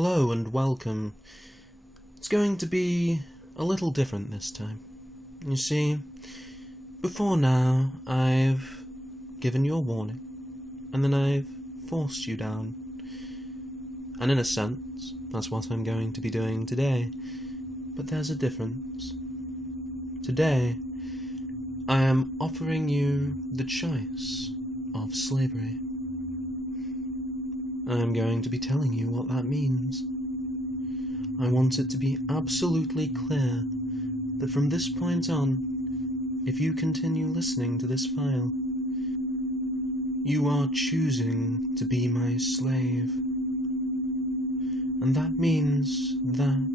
Hello and welcome. It's going to be a little different this time. You see, before now I've given you a warning, and then I've forced you down. And in a sense, that's what I'm going to be doing today. But there's a difference. Today, I am offering you the choice of slavery. I'm going to be telling you what that means. I want it to be absolutely clear that from this point on, if you continue listening to this file, you are choosing to be my slave. And that means that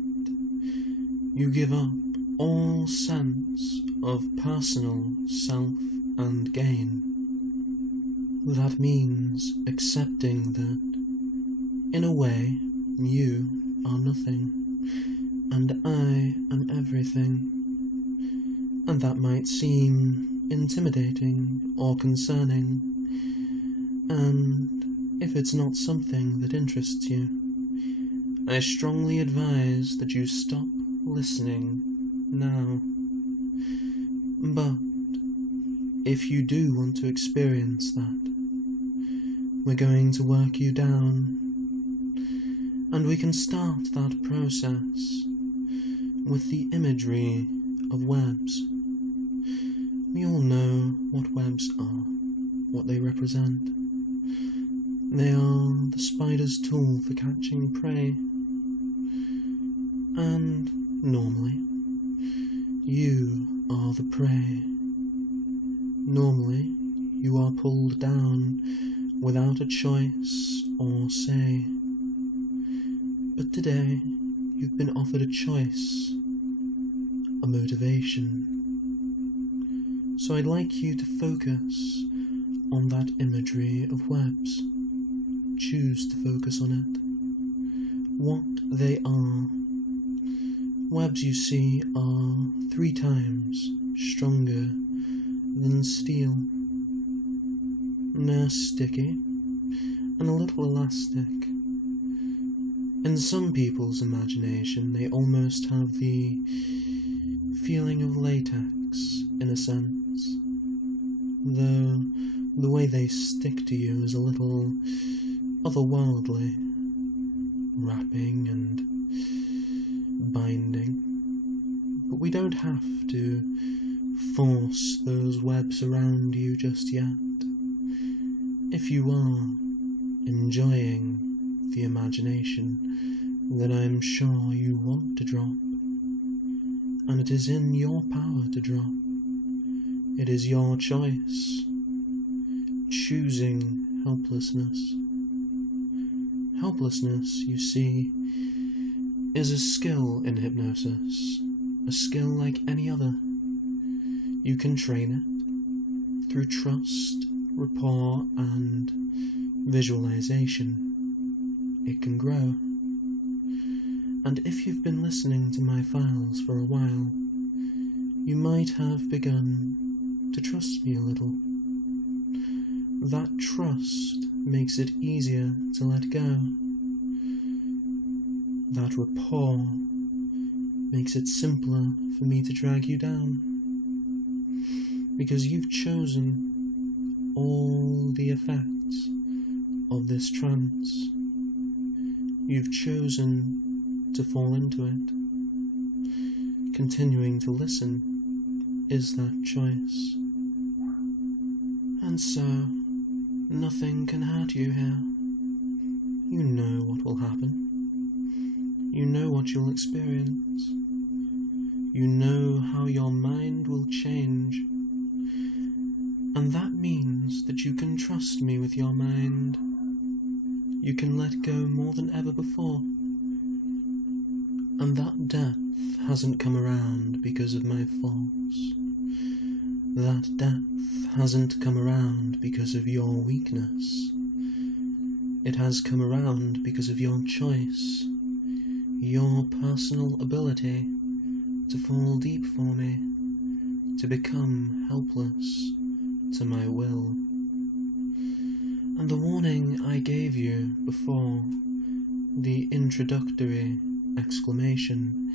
you give up all sense of personal self and gain. That means accepting that, in a way, you are nothing, and I am everything. And that might seem intimidating or concerning, and if it's not something that interests you, I strongly advise that you stop listening now. But if you do want to experience that, we're going to work you down, and we can start that process with the imagery of webs. We all know what webs are, what they represent. They are the spider's tool for catching prey. And normally, you are the prey. Normally, you are pulled down without a choice or say. But today, you've been offered a choice, a motivation. So I'd like you to focus on that imagery of webs. Choose to focus on it. What they are. Webs, you see, are 3 times stronger than steel. They're sticky and a little elastic. In some people's imagination, they almost have the feeling of latex, in a sense, though the way they stick to you is a little otherworldly, wrapping and binding. But we don't have to force those webs around you just yet. If you are enjoying the imagination, then I'm sure you want to drop, and it is in your power to drop. It is your choice, choosing helplessness. Helplessness, you see, is a skill in hypnosis, a skill like any other. You can train it through trust, rapport, and visualization. It can grow. And if you've been listening to my files for a while, you might have begun to trust me a little. That trust makes it easier to let go. That rapport makes it simpler for me to drag you down. Because you've chosen all the effects of this trance. You've chosen to fall into it. Continuing to listen is that choice. And so, nothing can hurt you here. You know what will happen. You know what you'll experience. You know how your mind will change. And that means that you can trust me with your mind. You can let go more than ever before. And that death hasn't come around because of my force. That death hasn't come around because of your weakness. It has come around because of your choice, your personal ability to fall deep for me, to become helpless to my will. And the warning I gave you before the introductory exclamation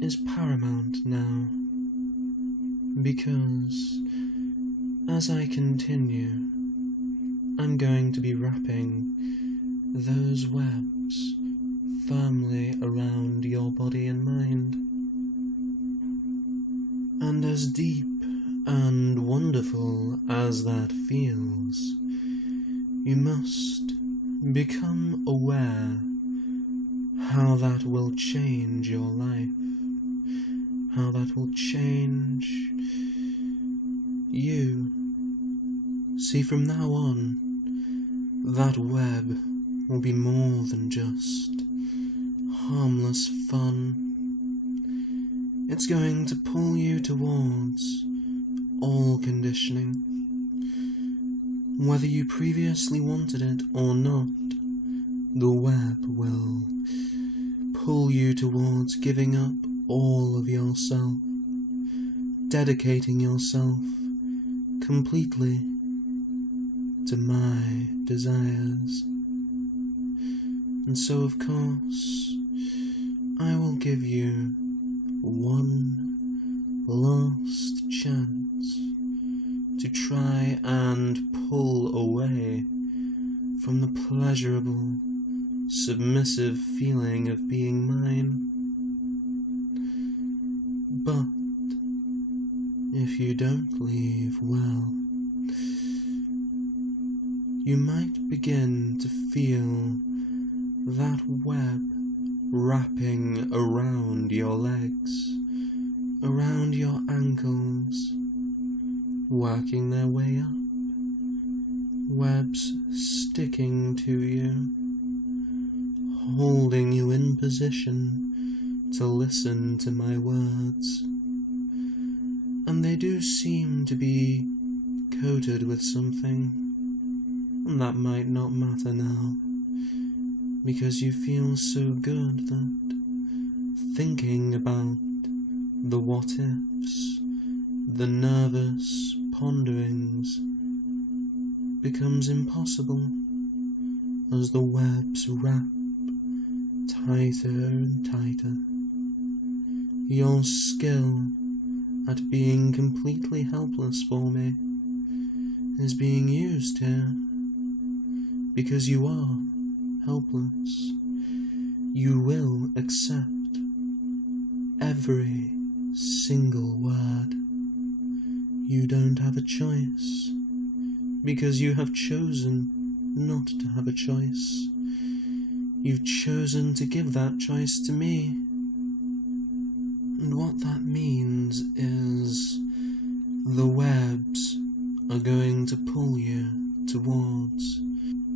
is paramount now, because as I continue, I'm going to be wrapping those webs firmly around your body and mind. And as deep and wonderful as that feels, you must become aware how that will change your life, how that will change you. See, from now on, that web will be more than just harmless fun. It's going to pull you towards all conditioning. Whether you previously wanted it or not, the web will pull you towards giving up all of yourself, dedicating yourself completely to my desires. And so, of course, I will give you one last chance to try and pull away from the pleasurable, submissive feeling of being mine. But if you don't leave, well, you might begin to feel that web wrapping around your legs, around your ankles, working their way up, webs sticking to you, holding you in position to listen to my words. And they do seem to be coated with something, and that might not matter now, because you feel so good that thinking about the what-ifs, the nervous ponderings, becomes impossible as the webs wrap tighter and tighter. Your skill at being completely helpless for me is being used here, because you are helpless. You will accept every single word. You don't have a choice, because you have chosen not to have a choice. You've chosen to give that choice to me. And what that means is the webs are going to pull you towards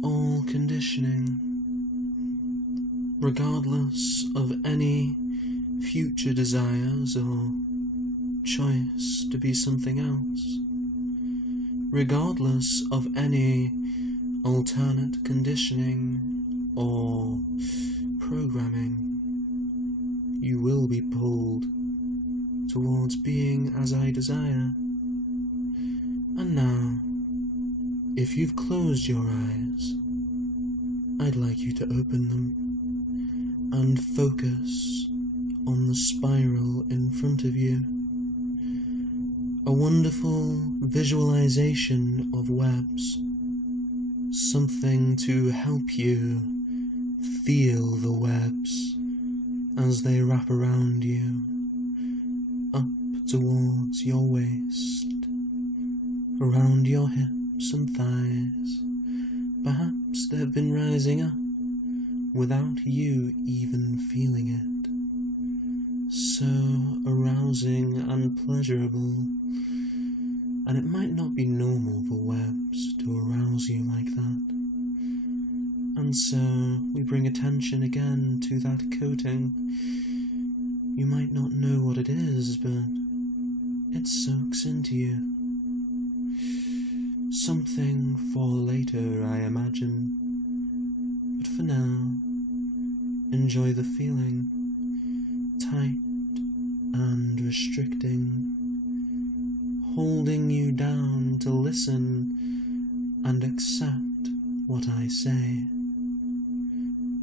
all conditioning, regardless of any future desires or choice to be something else, regardless of any alternate conditioning or programming. You will be pulled towards being as I desire. And now, if you've closed your eyes, I'd like you to open them and focus on the spiral in front of you. A wonderful visualization of webs, something to help you feel the webs as they wrap around you, up towards your waist, around your hips and thighs. Perhaps they've been rising up without you even feeling it. So arousing and pleasurable, and it might not be normal for webs to arouse you like that. And so we bring attention again to that coating. You might not know what it is, but it soaks into you. Something for later, I imagine. But for now, enjoy the feeling, tight and restricting, holding you down to listen and accept what I say.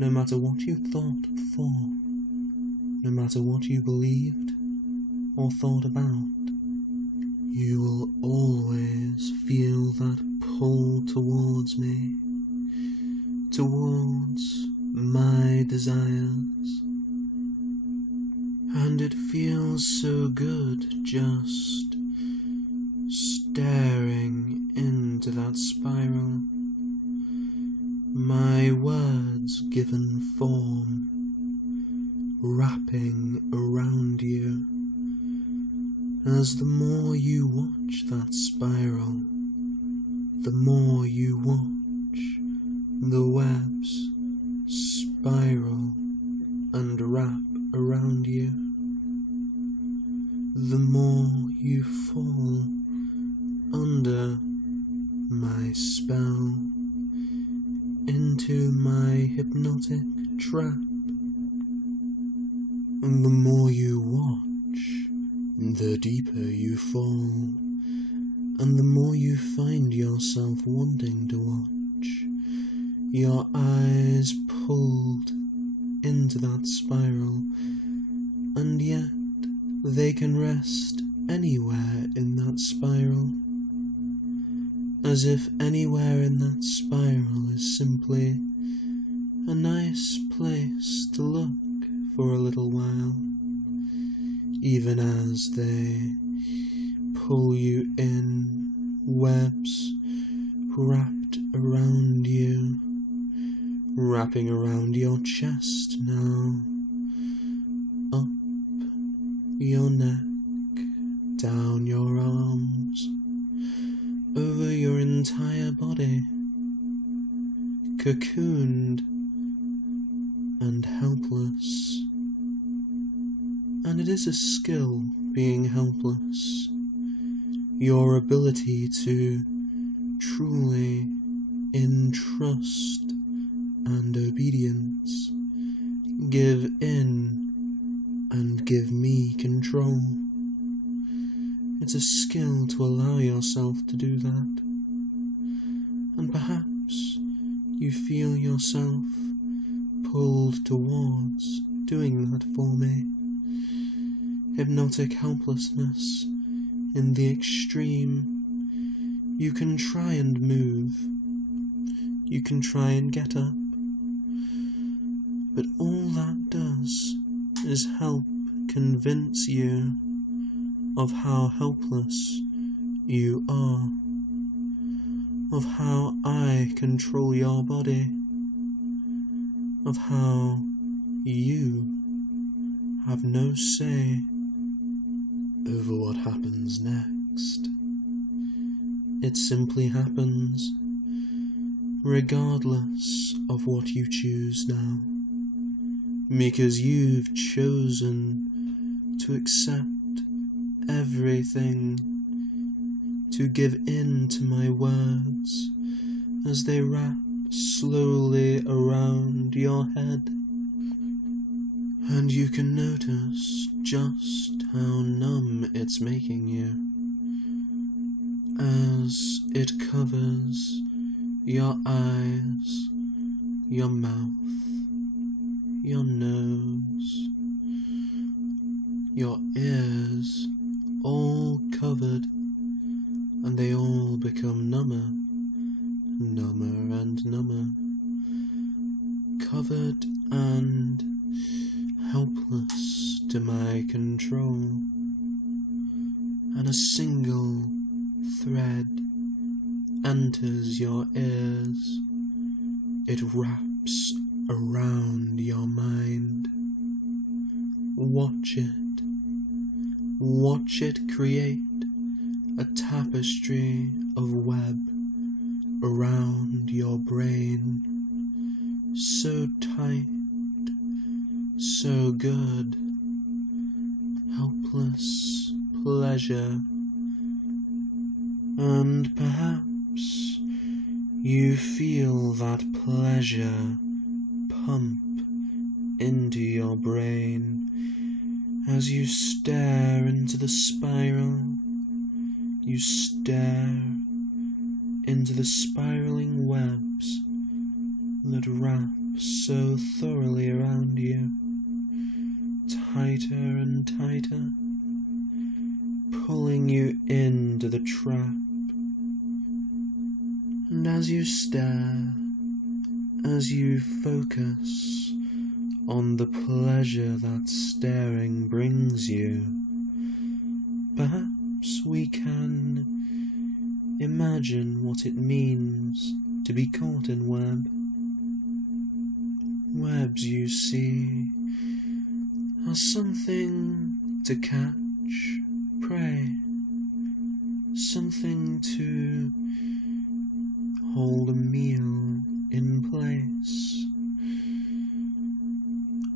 no matter what you thought before, no matter what you believed or thought about, you will always feel that pull towards me, towards my desires. And it feels so good just staring into that spiral, my words given form, wrapping around you. As the more you watch that spiral, the more you watch the webs spiral and wrap around you, the more you fall under my spell, into my hypnotic trap. And the more you watch, the deeper you fall, and the more you find yourself wanting to watch, your eyes pulled into that spiral, and yet they can rest anywhere in that spiral, as if anywhere in that spiral is simply a nice place to look for a little while, even as they pull you in, webs wrapped around you, wrapping around your chest now, up your neck, down your arms, over your entire body, cocooned and helpless. And it is a skill being helpless, your ability to truly, in trust and obedience, give in and give me control. It's a skill to allow yourself to do that. And perhaps you feel yourself pulled towards doing that for me. Hypnotic helplessness in the extreme. You can try and move. You can try and get up. But all that does is help convince you of how helpless you are, of how I control your body, of how you have no say over what happens next. It simply happens, regardless of what you choose now, because you've chosen to accept everything, to give in to my words as they wrap slowly around your head. And you can notice just how numb it's making you as it covers your eyes, your mouth, your nose, your ears, all covered, and they all become number and number, covered and helpless to my control. And a single thread enters your ears. It wraps around your mind. Watch it create a tapestry of web around your brain, so tight, so good, helpless pleasure. And perhaps you feel that pleasure pump into your brain as you stare into the spiral. You stare into the spiraling webs that wrap so thoroughly around you, tighter and tighter, pulling you into the trap. And as you stare, as you focus on the pleasure that staring brings you, perhaps we can imagine what it means to be caught in web. Webs, you see, are something to catch prey, something to hold a meal in place,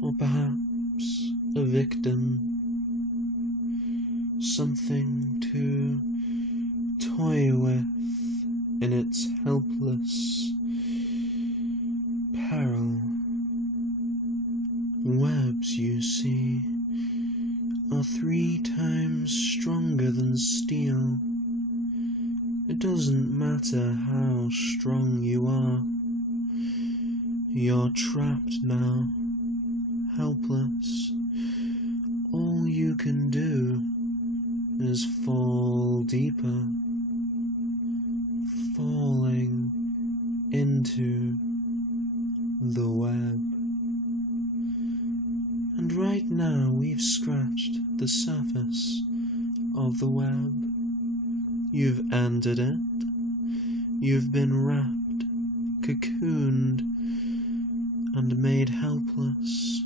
or perhaps a victim, something to toy with in its helpless peril. Webs, you see, are 3 times stronger than steel. It doesn't matter how strong you are. You're trapped now, helpless. All you can do is fall deeper, falling into the web. And right now we've scratched the surface of the web. You've entered it. You've been wrapped, cocooned, and made helpless.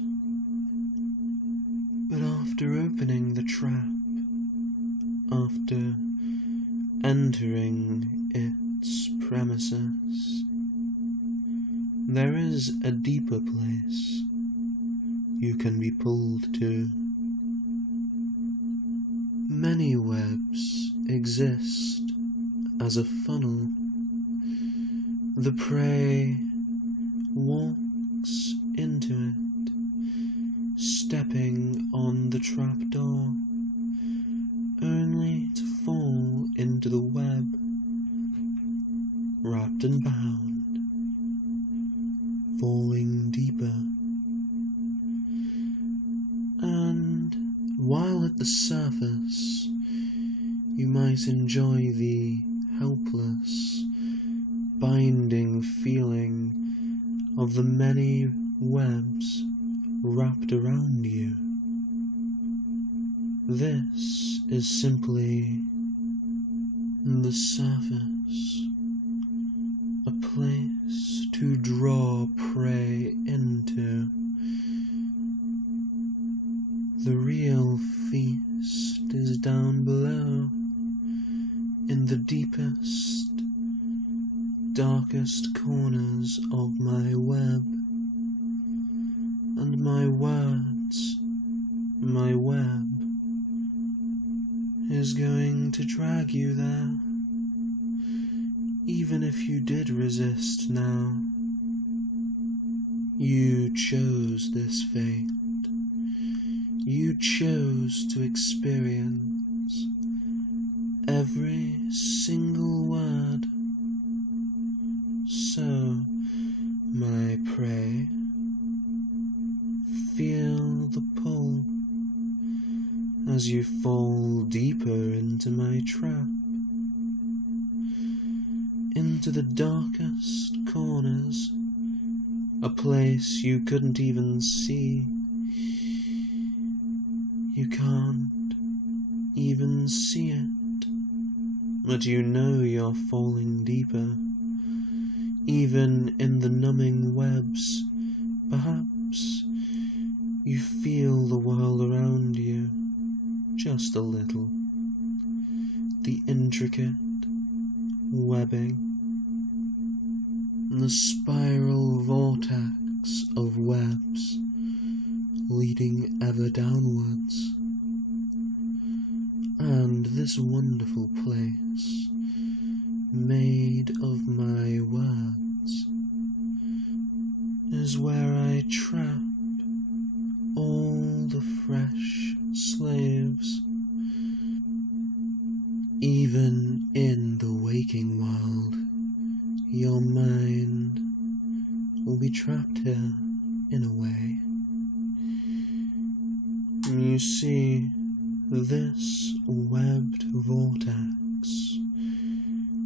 But after opening the trap, after entering its premises, there is a deeper place you can be pulled to. Many webs exist as a funnel. The prey walks into it, stepping on the trapdoor, only to fall into the web, wrapped and bound, falling deeper. And while at the surface you might enjoy the helpless, binding feeling of the many webs wrapped around you, this is simply the surface, a place to draw prey into. The real feast is down below, in the deepest, darkest corners of my web. And my words, my web, is going to drag you there, even if you did resist now. You chose this fate. You chose to experience every single word. So, my prey, feel the pull as you fall deeper into my trap, into the darkest corners, a place you couldn't even see. You can't even see it, but you know you're falling deeper, even in the numbing webs. Perhaps you feel the world around you, just a little, the intricate webbing, the spiral vortex of webs leading ever downwards, and this wonderful place made of my words is where I trap all the fresh slaves. Even in the waking world, your mind be trapped here, in a way. You see, this webbed vortex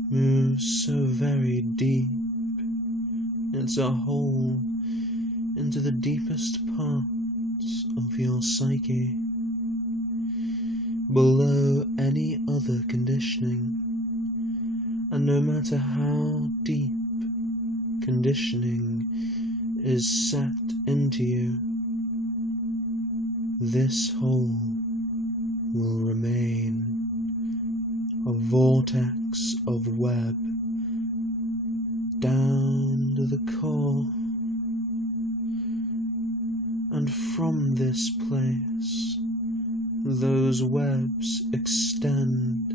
moves so very deep. It's a hole into the deepest parts of your psyche, below any other conditioning. And no matter how deep conditioning is set into you, this hole will remain a vortex of web down to the core. And from this place, those webs extend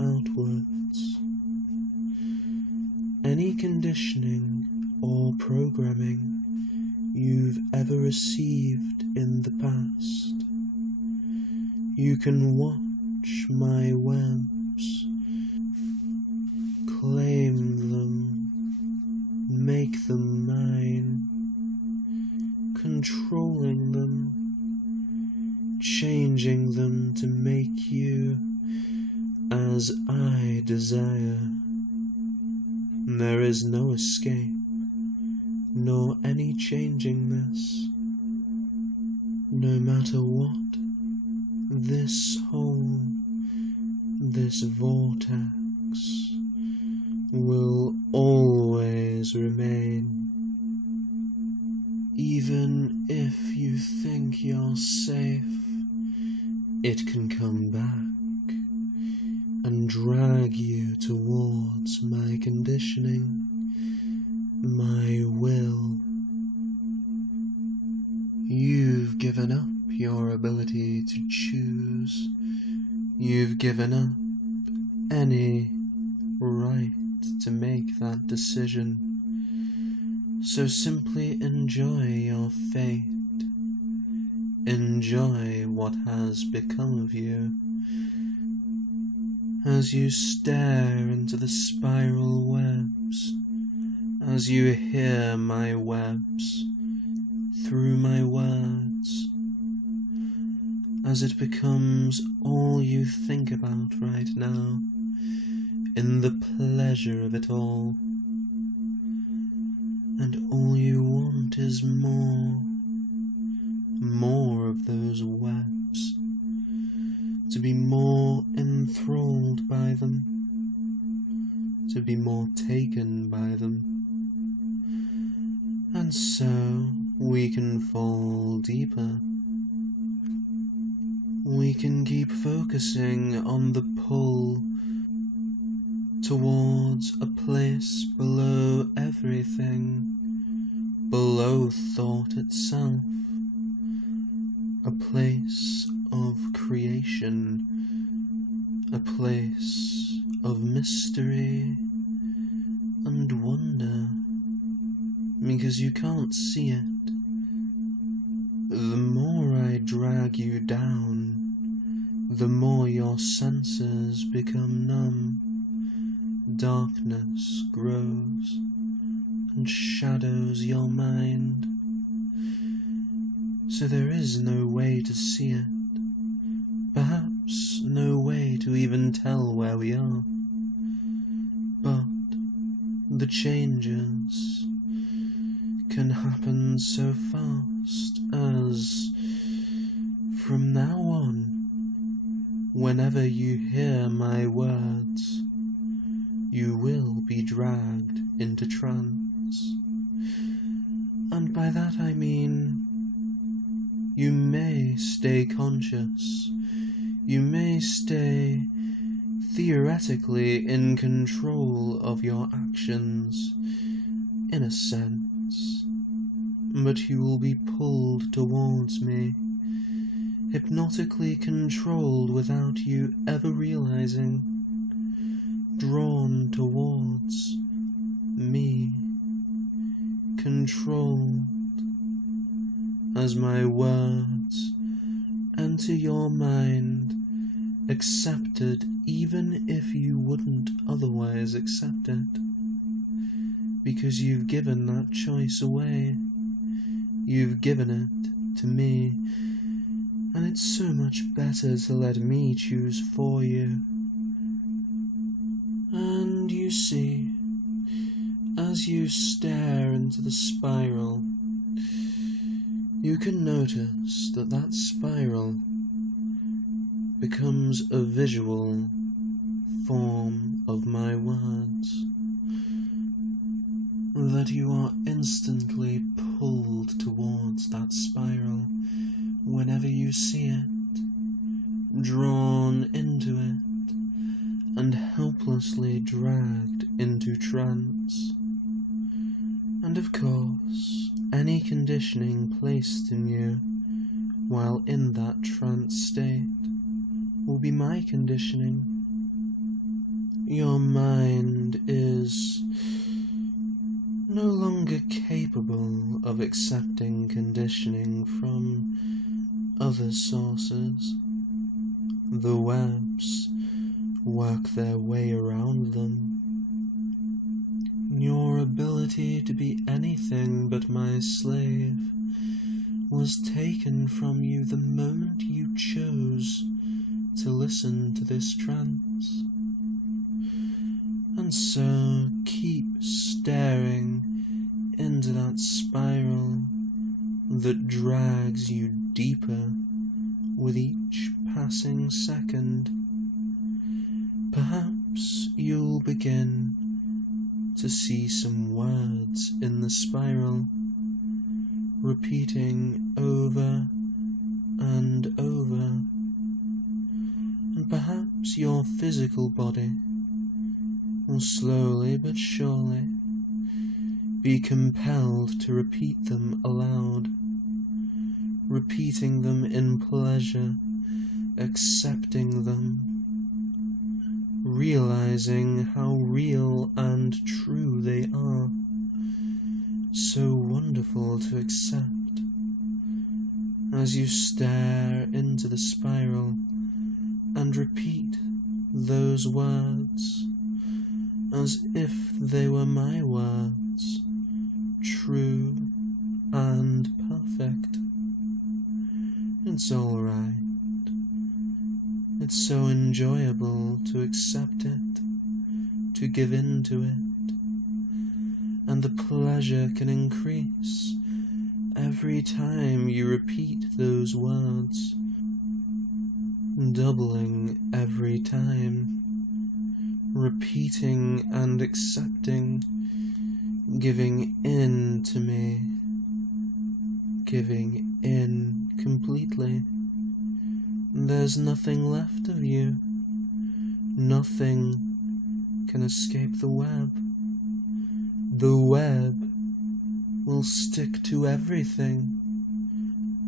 outwards. Any conditioning or programming you've ever received in the past, you can watch my webs, claim them, make them mine, controlling them, changing them to make you as I desire. There is no escape, nor any changing this. No matter what, this hole, this vortex, will always remain. Even if you think you're safe, it can come back and drag you towards my conditioning, my will. You've given up your ability to choose. You've given up any right to make that decision. So simply enjoy your fate. Enjoy what has become of you. As you stare into the spiral webs, as you hear my webs through my words, as it becomes all you think about right now, in the pleasure of it all, and all you want is more of those webs, to be more enthralled by them, to be more taken by them, and so we can fall deeper. We can keep focusing on the pull towards a place below everything, below thought itself, a place of creation, a place of mystery and wonder, because you can't see it. The more I drag you down, the more your senses become numb. Darkness grows and shadows your mind, so there is no way to see it, perhaps no way to even tell where we are. But the changes can happen so fast as, from now on, whenever you hear my words, you will be dragged into trance. And by that I mean, you may stay conscious, you may stay theoretically in control of your actions, in a sense, but you will be pulled towards me, hypnotically controlled without you ever realizing, drawn towards me, controlled as my words enter your mind, accepted even if you wouldn't otherwise accept it, because you've given that choice away. You've given it to me, and it's so much better to let me choose for you. And you see, as you stare into the spiral, you can notice that that spiral becomes a visual form of my words, that you are instantly pulled towards that spiral whenever you see it, drawn into it, and helplessly dragged into trance. And of course, any conditioning placed in you while in that trance state will be my conditioning. Your mind is no longer capable of accepting conditioning from other sources. The webs work their way around them. Your ability to be anything but my slave was taken from you the moment you chose to listen to this trance. And so keep staring into that spiral that drags you deeper with each passing second. Perhaps you'll begin to see some words in the spiral, repeating over and over, and perhaps your physical body will slowly but surely be compelled to repeat them aloud, repeating them in pleasure, accepting them, realizing how real and true they are, so wonderful to accept. As you stare into the spiral and repeat those words as if they were my words, true and perfect. It's all right. It's so enjoyable to accept it, to give in to it, and the pleasure can increase every time you repeat those words, doubling every time, repeating and accepting, giving in to me, giving in completely. There's nothing left of you. Nothing can escape the web. The web will stick to everything,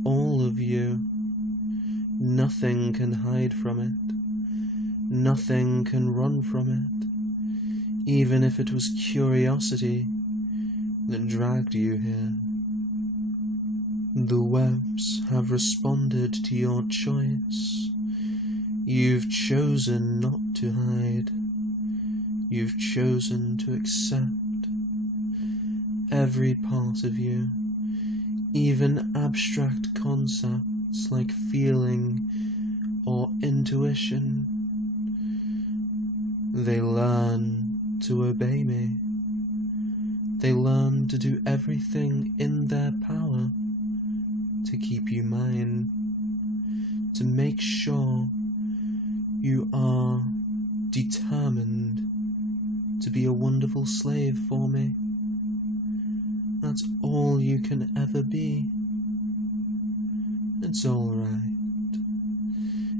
all of you. Nothing can hide from it. Nothing can run from it, even if it was curiosity that dragged you here. The webs have responded to your choice. You've chosen not to hide. You've chosen to accept every part of you, even abstract concepts like feeling or intuition. They learn to obey me. They learn to do everything in their power to keep you mine, to make sure you are determined to be a wonderful slave for me. That's all you can ever be. It's all right.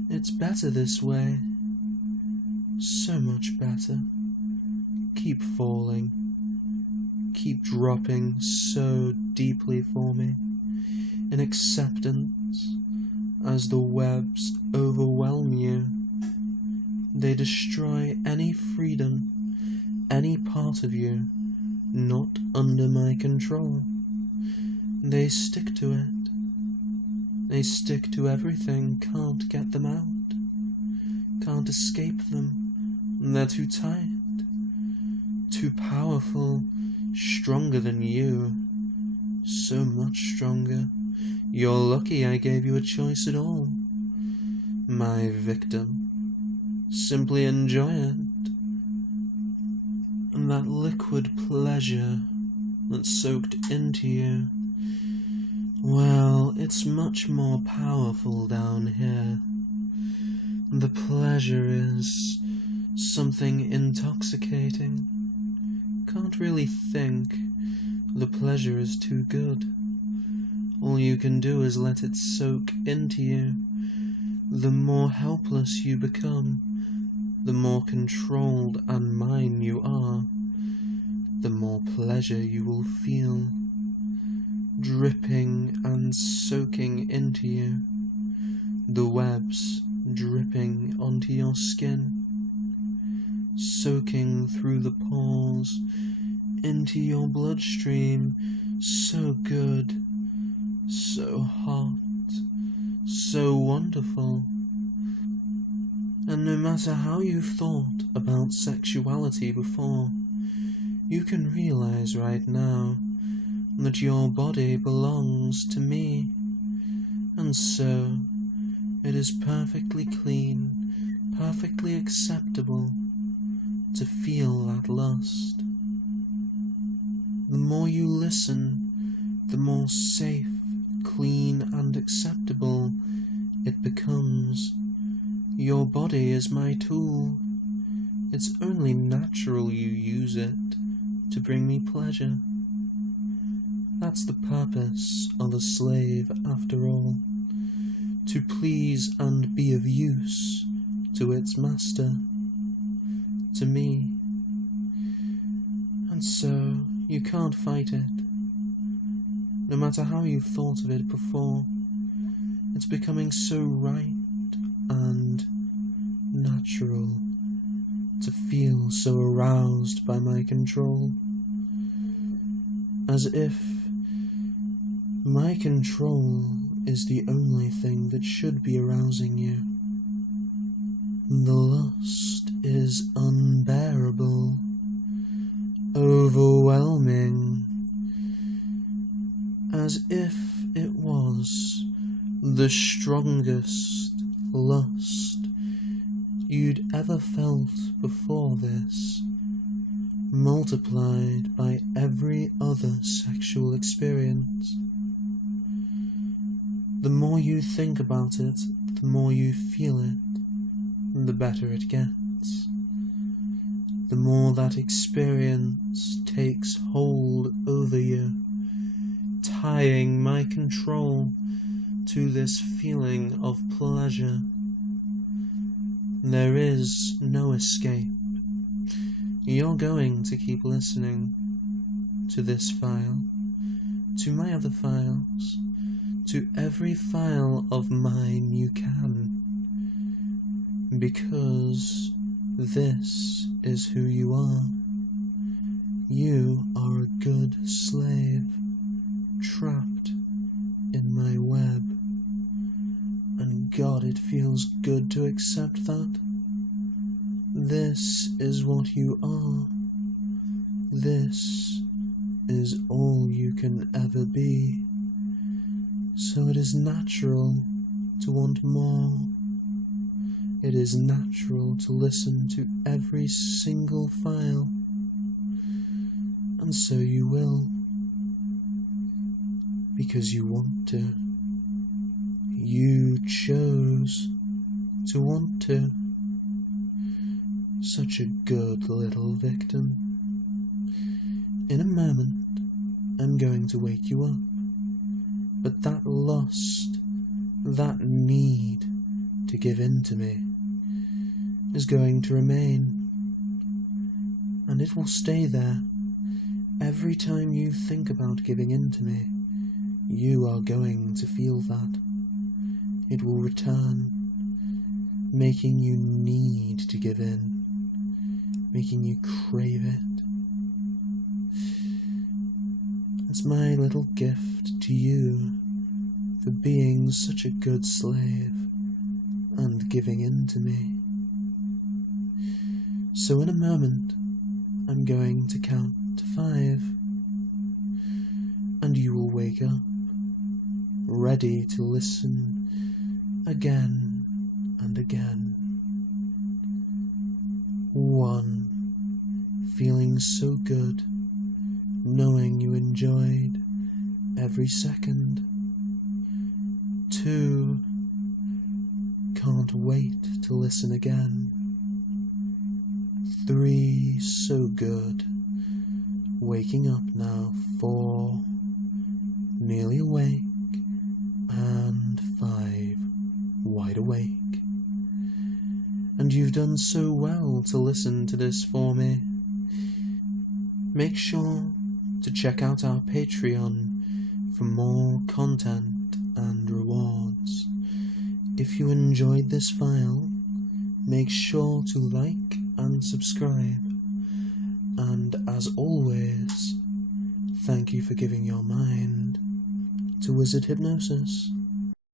It's better this way. So much better. Keep falling. Keep dropping so deeply for me, in acceptance, as the webs overwhelm you. They destroy any freedom, any part of you not under my control. They stick to it. They stick to everything, can't get them out, can't escape them. They're too tight, too powerful stronger than you. So much stronger. You're lucky I gave you a choice at all. My victim. Simply enjoy it. And that liquid pleasure that soaked into you, well, it's much more powerful down here. The pleasure is something intoxicating. Can't really think. The pleasure is too good. All you can do is let it soak into you. The more helpless you become, the more controlled and mine you are, the more pleasure you will feel, dripping and soaking into you, the webs dripping onto your skin, soaking through the pores, into your bloodstream, so good, so hot, so wonderful. And no matter how you've thought about sexuality before, you can realize right now that your body belongs to me, and so it is perfectly clean, perfectly acceptable to feel that lust. The more you listen, the more safe, clean and acceptable it becomes. Your body is my tool. It's only natural you use it to bring me pleasure. That's the purpose of a slave, after all, to please and be of use to its master, to me. And so you can't fight it. No matter how you've thought of it before, it's becoming so right and natural to feel so aroused by my control, as if my control is the only thing that should be arousing you. The lust is unbearable, overwhelming, as if it was the strongest lust you'd ever felt before this, multiplied by every other sexual experience. The more you think about it, the more you feel it, the better it gets. The more that experience takes hold over you, tying my control to this feeling of pleasure. There is no escape. You're going to keep listening to this file, to my other files, to every file of mine you can, because this is who you are. You are a good slave, trapped in my web. And God, it feels good to accept that. This is what you are. This is all you can ever be. So it is natural to want more. It is natural to listen to every single file. And so you will. Because you want to. You chose to want to. Such a good little victim. In a moment, I'm going to wake you up. But that lust, that need to give in to me, is going to remain. And it will stay there. Every time you think about giving in to me, you are going to feel that. It will return, making you need to give in, making you crave it. It's my little gift to you for being such a good slave and giving in to me. So in a moment, I'm going to count to 5. and you will wake up, ready to listen again and again. 1. Feeling so good, knowing you enjoyed every second. 2. Can't wait to listen again. 3. So good, waking up now. 4. Nearly awake. And 5. Wide awake. And you've done so well to listen to this for me. Make sure to check out our Patreon for more content and rewards. If you enjoyed this file, make sure to like and subscribe. And as always, thank you for giving your mind to wizard hypnosis.